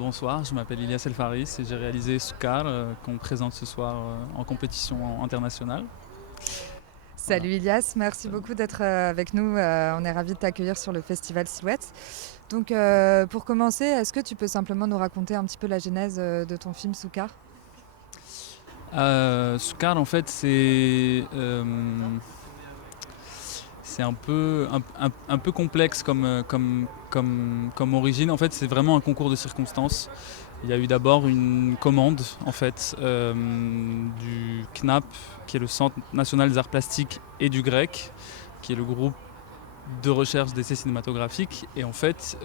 Bonsoir, je m'appelle Ilyas El Faris et j'ai réalisé Soukar qu'on présente ce soir en compétition internationale. Voilà. Salut Ilias, merci Salut. beaucoup d'être avec nous. On est ravis de t'accueillir sur le festival Silhouette. Donc pour commencer, est-ce que tu peux simplement nous raconter un petit peu la genèse de ton film Soukar? Soukar en fait c'est un peu complexe comme origine. En fait c'est vraiment un concours de circonstances. Il y a eu d'abord une commande en fait du CNAP qui est le Centre National des Arts Plastiques et du Grec qui est le groupe de recherche d'essais cinématographiques et en fait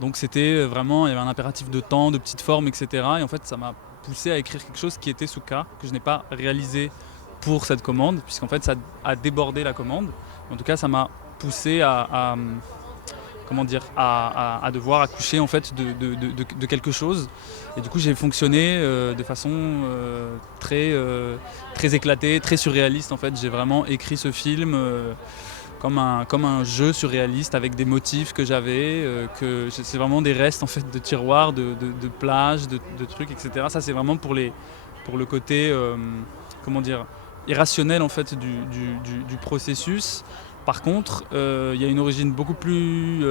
donc c'était vraiment, il y avait un impératif de temps, de petites formes, etc. Et en fait ça m'a poussé à écrire quelque chose qui était Souka, que je n'ai pas réalisé pour cette commande, puisqu'en fait ça a débordé la commande. En tout cas ça m'a poussé à comment dire, à devoir accoucher en fait de quelque chose. Et du coup j'ai fonctionné de façon très éclatée, très surréaliste en fait. J'ai vraiment écrit ce film comme un jeu surréaliste avec des motifs que j'avais, c'est vraiment des restes en fait de tiroirs, de plages, de trucs, etc. Ça c'est vraiment pour le côté comment dire irrationnel en fait du processus. Par contre, il y a une origine beaucoup plus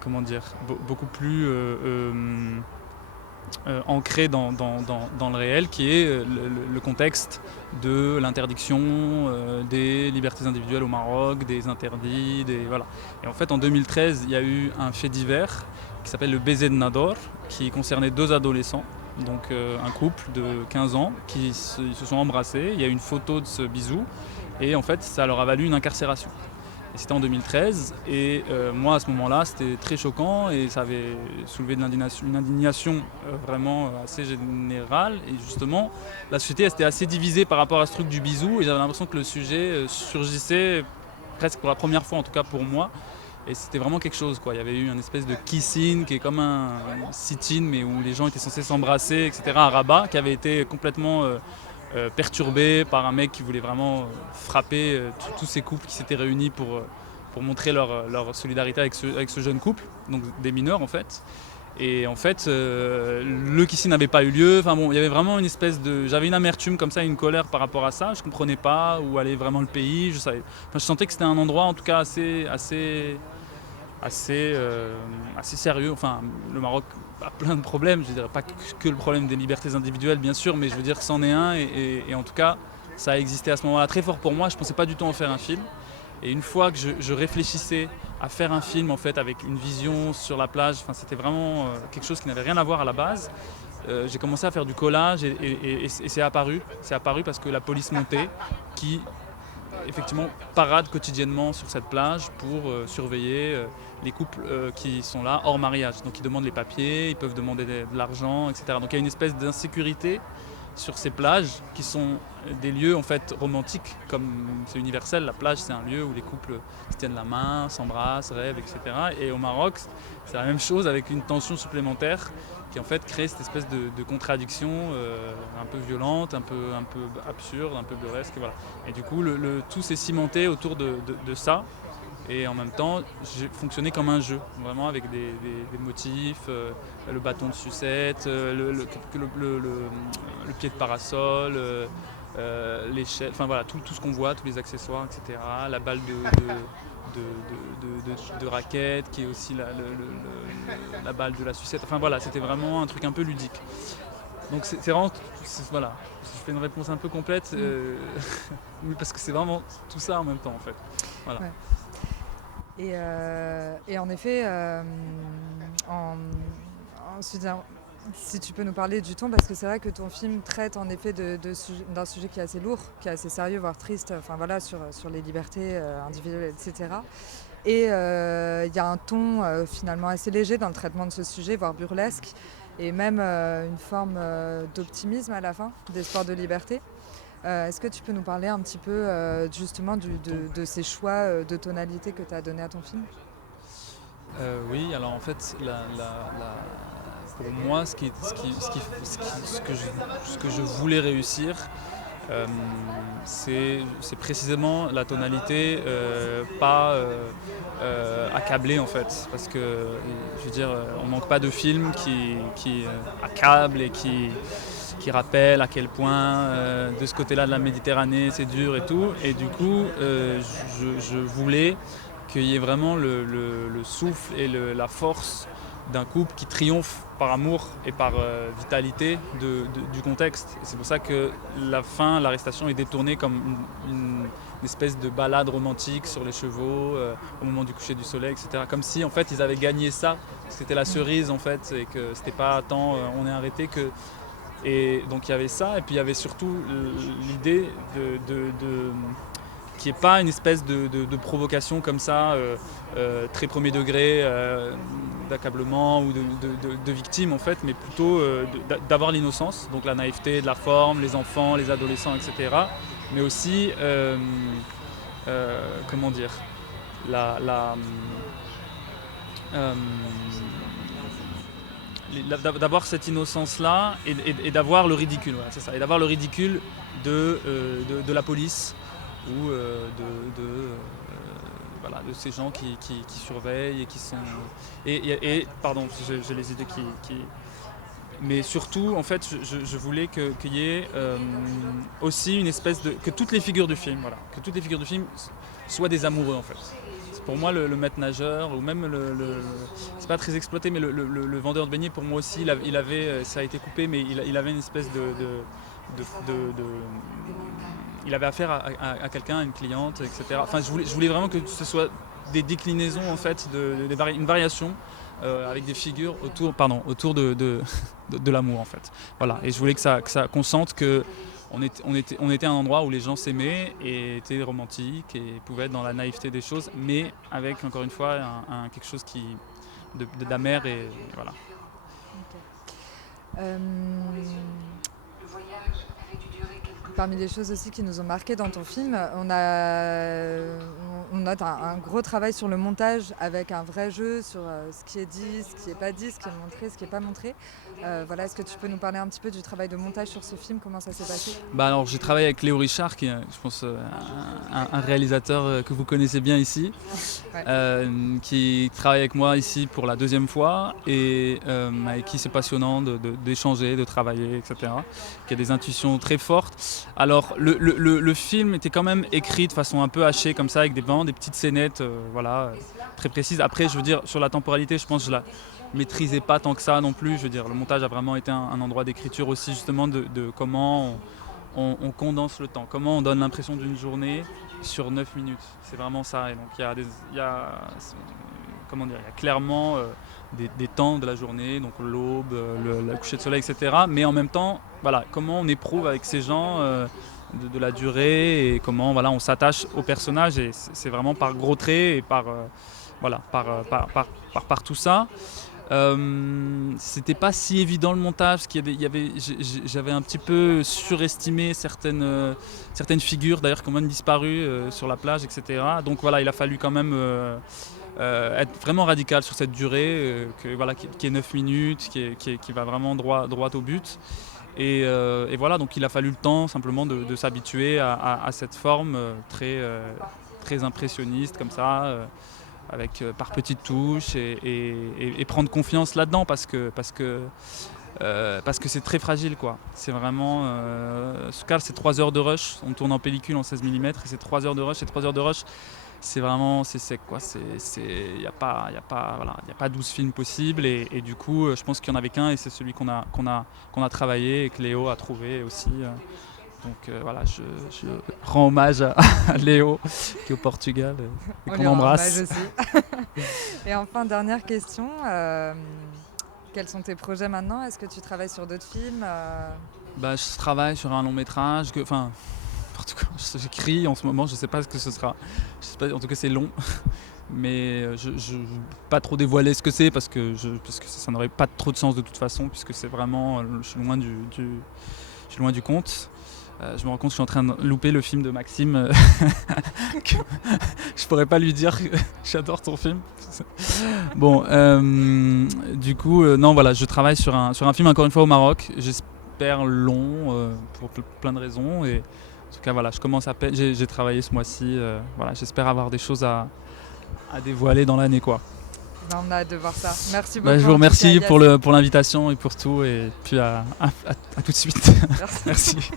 comment dire beaucoup plus ancré dans le réel, qui est le contexte de l'interdiction des libertés individuelles au Maroc, des interdits, voilà. Et en fait, en 2013, il y a eu un fait divers qui s'appelle le baiser de Nador, qui concernait deux adolescents, donc un couple de 15 ans qui ils se sont embrassés. Il y a une photo de ce bisou, et en fait, ça leur a valu une incarcération. Et c'était en 2013 et moi à ce moment-là c'était très choquant et ça avait soulevé une indignation vraiment assez générale. Et justement la société elle, était assez divisée par rapport à ce truc du bisou et j'avais l'impression que le sujet surgissait presque pour la première fois en tout cas pour moi. Et c'était vraiment quelque chose quoi. Il y avait eu une espèce de kiss-in qui est comme un sit-in mais où les gens étaient censés s'embrasser, etc. à Rabat, qui avait été complètement perturbé par un mec qui voulait vraiment frapper tous ces couples qui s'étaient réunis pour montrer leur solidarité avec ce jeune couple, donc des mineurs en fait. Et en fait, le kissing n'avait pas eu lieu. Enfin bon, il y avait vraiment une espèce de, j'avais une amertume comme ça, une colère par rapport à ça. Je comprenais pas où allait vraiment le pays. Je sentais que c'était un endroit en tout cas assez sérieux. Enfin, le Maroc a plein de problèmes. Je dirais pas que le problème des libertés individuelles, bien sûr, mais je veux dire que c'en est un. Et en tout cas, ça a existé à ce moment-là très fort pour moi. Je pensais pas du tout en faire un film. Et une fois que je réfléchissais à faire un film en fait avec une vision sur la plage, enfin, c'était vraiment quelque chose qui n'avait rien à voir à la base. J'ai commencé à faire du collage et c'est apparu. C'est apparu parce que la police montait qui effectivement parade quotidiennement sur cette plage pour surveiller les couples qui sont là hors mariage. Donc ils demandent les papiers, ils peuvent demander de l'argent, etc. Donc il y a une espèce d'insécurité sur ces plages qui sont des lieux en fait romantiques, comme c'est universel. La plage c'est un lieu où les couples se tiennent la main, s'embrassent, rêvent, etc. Et au Maroc c'est la même chose avec une tension supplémentaire qui en fait crée cette espèce de contradiction un peu violente, un peu absurde, un peu burlesque. Voilà. Et du coup tout s'est cimenté autour de ça. Et en même temps, j'ai fonctionné comme un jeu, vraiment avec des motifs, le bâton de sucette, le pied de parasol, l'échelle, enfin voilà, tout ce qu'on voit, tous les accessoires, etc. La balle de raquette qui est aussi la balle de la sucette. Enfin voilà, c'était vraiment un truc un peu ludique. Donc c'est vraiment, voilà, je fais une réponse un peu complète, parce que c'est vraiment tout ça en même temps en fait. Voilà. Ouais. Et en effet, ensuite, si tu peux nous parler du ton, parce que c'est vrai que ton film traite en effet d'un sujet qui est assez lourd, qui est assez sérieux, voire triste, enfin voilà, sur les libertés individuelles, etc. Et il y a un ton finalement assez léger dans le traitement de ce sujet, voire burlesque, et même une forme d'optimisme à la fin, d'espoir de liberté. Est-ce que tu peux nous parler un petit peu justement de ces choix de tonalité que tu as donné à ton film? Oui, alors en fait, pour moi, ce que je voulais réussir, c'est précisément la tonalité pas accablée en fait, parce que je veux dire, on manque pas de films qui accablent et qui rappellent à quel point de ce côté-là de la Méditerranée c'est dur et tout, et du coup je voulais qu'il y ait vraiment le souffle et la force d'un couple qui triomphe par amour et par vitalité du contexte. Et c'est pour ça que la fin, l'arrestation est détournée comme une espèce de balade romantique sur les chevaux au moment du coucher du soleil, etc. Comme si en fait ils avaient gagné ça, c'était la cerise en fait, et que c'était pas tant on est arrêté que. Et donc il y avait ça, et puis il y avait surtout l'idée de qui n'est pas une espèce de provocation comme ça, très premier degré, d'accablement ou de victime en fait, mais plutôt d'avoir l'innocence, donc la naïveté de la forme, les enfants, les adolescents, etc. Mais aussi, comment dire, d'avoir cette innocence-là et d'avoir le ridicule, voilà, c'est ça, et d'avoir le ridicule de la police ou voilà, de ces gens qui surveillent et qui sont... Et pardon, j'ai les idées qui... Mais surtout, en fait, je voulais qu'il y ait aussi une espèce de... Que toutes les figures du film, voilà, que toutes les figures du film soient des amoureux, en fait. Pour moi, le maître nageur, ou même c'est pas très exploité, mais le vendeur de beignets, pour moi aussi, il avait, ça a été coupé, mais il avait une espèce il avait affaire à quelqu'un, à une cliente, etc. Enfin, je voulais vraiment que ce soit des déclinaisons, en fait, une variation avec des figures autour de l'amour, en fait. Voilà. Et je voulais qu'on sente que on était à un endroit où les gens s'aimaient et étaient romantiques et pouvaient être dans la naïveté des choses, mais avec, encore une fois, quelque chose d'amer et voilà. Okay. Parmi les choses aussi qui nous ont marqué dans ton film, on note un gros travail sur le montage avec un vrai jeu sur ce qui est dit, ce qui n'est pas dit, ce qui est montré, ce qui n'est pas montré. Voilà, est-ce que tu peux nous parler un petit peu du travail de montage sur ce film, comment ça s'est passé ? Alors j'ai travaillé avec Léo Richard, qui est, je pense, un réalisateur que vous connaissez bien ici, ouais. Qui travaille avec moi ici pour la deuxième fois et avec qui c'est passionnant d'échanger, de travailler, etc. Qui a des intuitions très fortes. Alors le film était quand même écrit de façon un peu hachée comme ça, avec des petites scénettes, voilà, très précises. Après, je veux dire, sur la temporalité, je pense que je la maîtrisais pas tant que ça non plus. Je veux dire, le montage a vraiment été un endroit d'écriture aussi, justement, de comment on condense le temps, comment on donne l'impression d'une journée sur 9 minutes. C'est vraiment ça. Et donc il y a clairement des temps de la journée, donc l'aube, le coucher de soleil, etc. Mais en même temps, voilà, comment on éprouve avec ces gens de la durée et comment voilà, on s'attache aux personnages. Et c'est vraiment par gros traits et par tout ça. C'était pas si évident le montage parce j'avais un petit peu surestimé certaines figures d'ailleurs qui ont même disparu sur la plage, etc. Donc voilà, il a fallu quand même être vraiment radical sur cette durée qui est 9 minutes, qui va vraiment droit au but. Et voilà, donc il a fallu le temps simplement de s'habituer à cette forme très impressionniste comme ça. Avec par petites touches et prendre confiance là-dedans parce que c'est très fragile, quoi. C'est vraiment Scar, c'est 3 heures de rush, on tourne en pellicule en 16 mm et c'est 3 heures de rush, c'est vraiment sec, quoi. Il n'y a pas 12 films possibles et du coup je pense qu'il n'y en avait qu'un et c'est celui qu'on a travaillé et que Léo a trouvé aussi. Donc voilà, je rends hommage à Léo qui est au Portugal et qu'on embrasse. Aussi. Et enfin, dernière question, quels sont tes projets maintenant ? Est-ce que tu travailles sur d'autres films ? Je travaille sur un long métrage, en tout cas, j'écris en ce moment, je ne sais pas ce que ce sera. Je sais pas, en tout cas, c'est long, mais je ne veux pas trop dévoiler ce que c'est parce que ça n'aurait pas trop de sens de toute façon, puisque c'est vraiment, je suis loin du compte. Je me rends compte que je suis en train de louper le film de Maxime. Que je pourrais pas lui dire que j'adore ton film. Bon, du coup, non, voilà, je travaille sur un film encore une fois au Maroc. super long pour plein de raisons. Et en tout cas, voilà, je commence à peine. J'ai travaillé ce mois-ci. Voilà, j'espère avoir des choses à dévoiler dans l'année, quoi. On a hâte de voir ça. Merci beaucoup. Je vous remercie pour l'invitation et pour tout. Et puis à tout de suite. Merci. Merci.